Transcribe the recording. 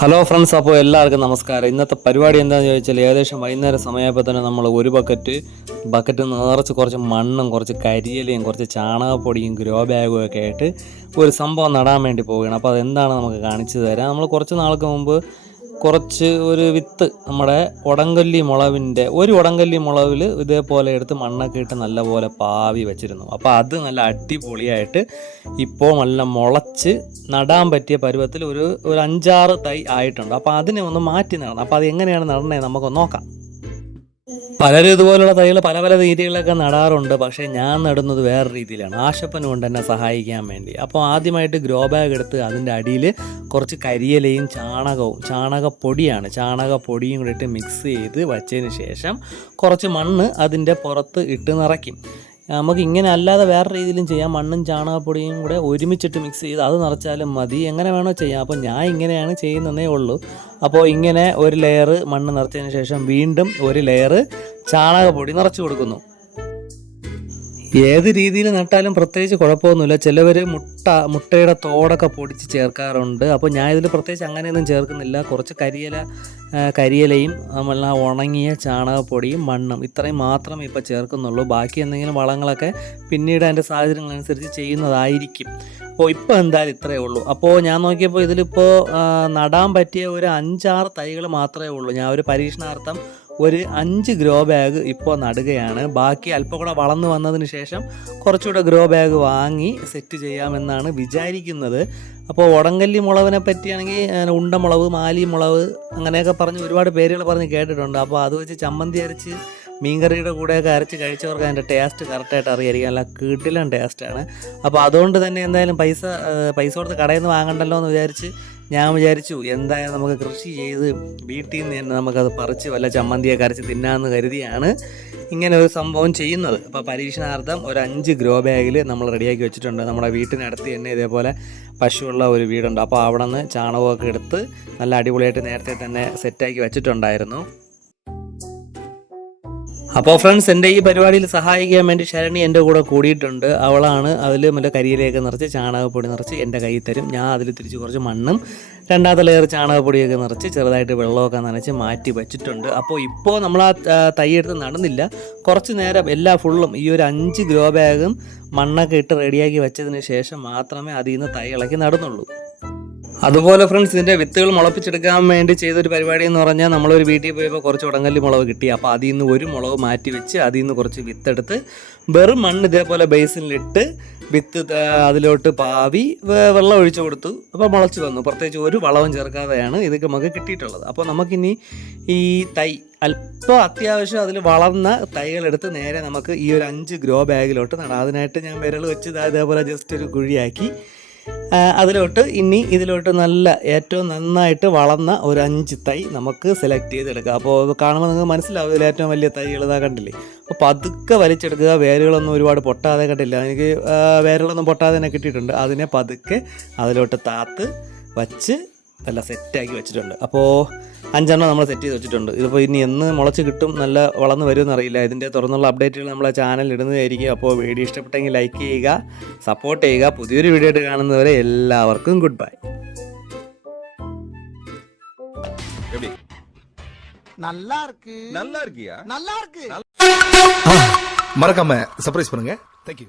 Hello friends, അപ്പോൾ എല്ലാവർക്കും നമസ്കാരം. ഇന്നത്തെ പരിപാടി എന്താണെന്ന് ചോദിച്ചാൽ ഏകദേശം വൈകുന്നേരം സമയപ്പോൾ തന്നെ നമ്മൾ ഒരു ബക്കറ്റ് നിറച്ച് കുറച്ച് മണ്ണും കുറച്ച് കരിയിലയും കുറച്ച് ചാണകപ്പൊടിയും ഗ്രോ ബാഗും ഒക്കെ ആയിട്ട് ഒരു സംഭവം നടാൻ വേണ്ടി പോവുകയാണ്. അപ്പോൾ അതെന്താണ് നമുക്ക് കാണിച്ചു തരാം. നമ്മൾ കുറച്ച് നാൾക്ക് മുമ്പ് ഒരു വിത്ത് നമ്മുടെ ഒരു ഉടങ്കല്ലി മുളവിൽ ഇതേപോലെ എടുത്ത് മണ്ണൊക്കെ ഇട്ട് നല്ലപോലെ പാവി വെച്ചിരുന്നു. അപ്പോൾ അത് നല്ല അടിപൊളിയായിട്ട് ഇപ്പോൾ നല്ല മുളച്ച് നടാൻ പറ്റിയ പരുവത്തിൽ ഒരു 5-6 തൈ ആയിട്ടുണ്ട്. അപ്പോൾ അതിനെ ഒന്ന് മാറ്റി നടണം. അപ്പോൾ അത് എങ്ങനെയാണ് നടണേ നമുക്കൊന്ന് നോക്കാം. പലരും ഇതുപോലുള്ള തൈകൾ പല പല രീതികളിലൊക്കെ നടാറുണ്ട്. പക്ഷേ ഞാൻ നടുന്നത് വേറെ രീതിയിലാണ്. ആശപ്പന് കൊണ്ട് എന്നെ സഹായിക്കാൻ വേണ്ടി. അപ്പോൾ ആദ്യമായിട്ട് ഗ്രോ ബാഗ് എടുത്ത് അതിൻ്റെ അടിയിൽ കുറച്ച് കരിയിലയും ചാണകപ്പൊടിയും കൂടി ഇട്ട് മിക്സ് ചെയ്ത് വച്ചതിന് ശേഷം കുറച്ച് മണ്ണ് അതിൻ്റെ പുറത്ത് ഇട്ട് നിറയ്ക്കും. നമുക്ക് ഇങ്ങനെ അല്ലാതെ വേറെ രീതിയിലും ചെയ്യാം. മണ്ണും ചാണകപ്പൊടിയും കൂടെ ഒരുമിച്ചിട്ട് മിക്സ് ചെയ്ത് അത് നിറച്ചാലും മതി, എങ്ങനെ വേണോ ചെയ്യാം. അപ്പോൾ ഞാൻ ഇങ്ങനെയാണ് ചെയ്യുന്നതേ ഉള്ളൂ. അപ്പോൾ ഇങ്ങനെ ഒരു ലെയർ മണ്ണ് നിറച്ചതിന് ശേഷം വീണ്ടും ഒരു ലെയർ ചാണകപ്പൊടി നിറച്ച് കൊടുക്കുന്നു. ഏത് രീതിയിൽ നട്ടാലും പ്രത്യേകിച്ച് കുഴപ്പമൊന്നുമില്ല. ചിലവർ മുട്ടയുടെ തോടൊക്കെ പൊടിച്ച് ചേർക്കാറുണ്ട്. അപ്പോൾ ഞാൻ ഇതിൽ പ്രത്യേകിച്ച് അങ്ങനെയൊന്നും ചേർക്കുന്നില്ല. കുറച്ച് കരിയിലയും നമ്മളെ ഉണങ്ങിയ ചാണകപ്പൊടിയും മണ്ണും ഇത്രയും മാത്രമേ ഇപ്പോൾ ചേർക്കുന്നുള്ളൂ. ബാക്കി എന്തെങ്കിലും വളങ്ങളൊക്കെ പിന്നീട് അതിൻ്റെ സാഹചര്യങ്ങളനുസരിച്ച് ചെയ്യുന്നതായിരിക്കും. അപ്പോൾ ഇപ്പോൾ എന്തായാലും ഇത്രയേ ഉള്ളൂ. അപ്പോൾ ഞാൻ നോക്കിയപ്പോൾ ഇതിലിപ്പോൾ നടാൻ പറ്റിയ ഒരു 5-6 തൈകൾ മാത്രമേ ഉള്ളൂ. ഞാൻ ഒരു പരീക്ഷണാർത്ഥം ഒരു 5 ഗ്രോ ബാഗ് ഇപ്പോൾ നടുകയാണ്. ബാക്കി അല്പം കൂടെ വളർന്നു വന്നതിന് ശേഷം കുറച്ചുകൂടെ ഗ്രോ ബാഗ് വാങ്ങി സെറ്റ് ചെയ്യാമെന്നാണ് വിചാരിക്കുന്നത്. അപ്പോൾ ഉടങ്കല്ലി മുളവിനെ പറ്റിയാണെങ്കിൽ ഉണ്ടമുളവ്, മാലിമുളവ് അങ്ങനെയൊക്കെ പറഞ്ഞ് ഒരുപാട് പേരുകൾ പറഞ്ഞ് കേട്ടിട്ടുണ്ട്. അപ്പോൾ അത് വെച്ച് ചമ്മന്തി അരച്ച് മീൻകറിയുടെ കൂടെയൊക്കെ അരച്ച് കഴിച്ചവർക്ക് അതിൻ്റെ ടേസ്റ്റ് കറക്റ്റായിട്ട് അറിയായിരിക്കും. നല്ല കിടിലൻ ടേസ്റ്റാണ്. അപ്പോൾ അതുകൊണ്ട് തന്നെ എന്തായാലും പൈസ കൊടുത്ത് കടയിൽ നിന്ന് വാങ്ങണ്ടല്ലോ എന്ന് ഞാൻ വിചാരിച്ചു എന്തായാലും നമുക്ക് കൃഷി ചെയ്ത് വീട്ടിൽ നിന്ന് തന്നെ നമുക്കത് പറിച്ച് വല്ല ചമ്മന്തിയൊക്കെ അരച്ച് തിന്നാമെന്ന് കരുതിയാണ് ഇങ്ങനെ ഒരു സംഭവം ചെയ്യുന്നത്. അപ്പോൾ പരീക്ഷണാർത്ഥം ഒരു 5 ഗ്രോ ബാഗിൽ നമ്മൾ റെഡിയാക്കി വെച്ചിട്ടുണ്ട്. നമ്മുടെ വീട്ടിനടുത്ത് തന്നെ ഇതേപോലെ പശുവുള്ള ഒരു വീടുണ്ട്. അപ്പോൾ അവിടെ നിന്ന് ചാണകമൊക്കെ എടുത്ത് നല്ല അടിപൊളിയായിട്ട് നേരത്തെ തന്നെ സെറ്റാക്കി വെച്ചിട്ടുണ്ടായിരുന്നു. അപ്പോൾ ഫ്രണ്ട്സ്, എൻ്റെ ഈ പരിപാടിയിൽ സഹായിക്കാൻ വേണ്ടി ശരണി എൻ്റെ കൂടെ കൂടിയിട്ടുണ്ട്. അവളാണ് അതിൽ മറ്റേ കരിയിലേക്ക് നിറച്ച് ചാണകപ്പൊടി നിറച്ച് എൻ്റെ കയ്യിൽ തരും. ഞാൻ അതിൽ തിരിച്ച് കുറച്ച് മണ്ണും 2ാമത്തെ ലെയർ ചാണകപ്പൊടിയൊക്കെ നിറച്ച് ചെറുതായിട്ട് വെള്ളമൊക്കെ നനച്ച് മാറ്റി വെച്ചിട്ടുണ്ട്. അപ്പോൾ ഇപ്പോൾ നമ്മൾ ആ തൈ എടുത്ത് നടുന്നില്ല. കുറച്ച് നേരം ഫുള്ളും ഈ ഒരു 5 ഗ്രോ ബാഗും മണ്ണൊക്കെ ഇട്ട് റെഡിയാക്കി വെച്ചതിന് ശേഷം മാത്രമേ അതിൽ നിന്ന് തൈ ഇളക്കി നടുന്നുള്ളൂ. അതുപോലെ ഫ്രണ്ട്സ്, ഇതിൻ്റെ വിത്തുകൾ മുളപ്പിച്ചെടുക്കാൻ വേണ്ടി ചെയ്തൊരു പരിപാടി എന്ന് പറഞ്ഞാൽ നമ്മളൊരു വീട്ടിൽ പോയപ്പോൾ കുറച്ച് ഉടങ്കല്ലി മുളക് കിട്ടി. അപ്പോൾ അതിൽ നിന്ന് ഒരു മുളക് മാറ്റി വെച്ച് അതിൽ നിന്ന് കുറച്ച് വിത്തെടുത്ത് വെറും മണ്ണ് ഇതേപോലെ ബേസിനിലിട്ട് വിത്ത് അതിലോട്ട് പാവി വെള്ളം ഒഴിച്ചു കൊടുത്തു. അപ്പോൾ മുളച്ച് വന്നു. പ്രത്യേകിച്ച് ഒരു വളവും ചേർക്കാതെയാണ് ഇതൊക്കെ നമുക്ക് കിട്ടിയിട്ടുള്ളത്. അപ്പോൾ നമുക്കിനി ഈ തൈ അല്പം അത്യാവശ്യം അതിൽ വളർന്ന തൈകളെടുത്ത് നേരെ നമുക്ക് ഈ ഒരു 5 ഗ്രോ ബാഗിലോട്ട് നടാം. അതിനായിട്ട് ഞാൻ വിരൽ വെച്ച് ഇതേപോലെ ജസ്റ്റ് ഒരു കുഴിയാക്കി ഇതിലോട്ട് നല്ല ഏറ്റവും നന്നായിട്ട് വളർന്ന ഒരു 5 തൈ നമുക്ക് സെലക്ട് ചെയ്തെടുക്കാം. അപ്പോൾ കാണുമ്പോൾ നിങ്ങൾക്ക് മനസ്സിലാവും ഇതിൽ ഏറ്റവും വലിയ തൈകൾ ഇതാ കണ്ടില്ലേ. അപ്പോൾ പതുക്കെ വലിച്ചെടുക്കുക. വേരുകളൊന്നും ഒരുപാട് പൊട്ടാതെ കണ്ടില്ല. എനിക്ക് വേരുകളൊന്നും പൊട്ടാതെ തന്നെ കിട്ടിയിട്ടുണ്ട്. അതിനെ പതുക്കെ അതിലോട്ട് താത്ത് വച്ച് നല്ല സെറ്റാക്കി വെച്ചിട്ടുണ്ട്. അപ്പോൾ 5 നമ്മൾ സെറ്റ് ചെയ്ത് വെച്ചിട്ടുണ്ട്. ഇതിപ്പോൾ ഇനി എന്ന് മുളച്ച് കിട്ടും, നല്ല വളർന്ന് വരുമെന്ന് അറിയില്ല. ഇതിൻ്റെ തുറന്നുള്ള അപ്ഡേറ്റുകൾ നമ്മളെ ചാനലിൽ ഇടുന്നതായിരിക്കും. അപ്പോൾ വീഡിയോ ഇഷ്ടപ്പെട്ടെങ്കിൽ ലൈക്ക് ചെയ്യുക, സപ്പോർട്ട് ചെയ്യുക. പുതിയൊരു വീഡിയോ ആയിട്ട് കാണുന്നവരെ എല്ലാവർക്കും ഗുഡ് ബൈ. மறக்காம சர்ப்ரைஸ் பண்ணுங்க. தேங்க்யூ.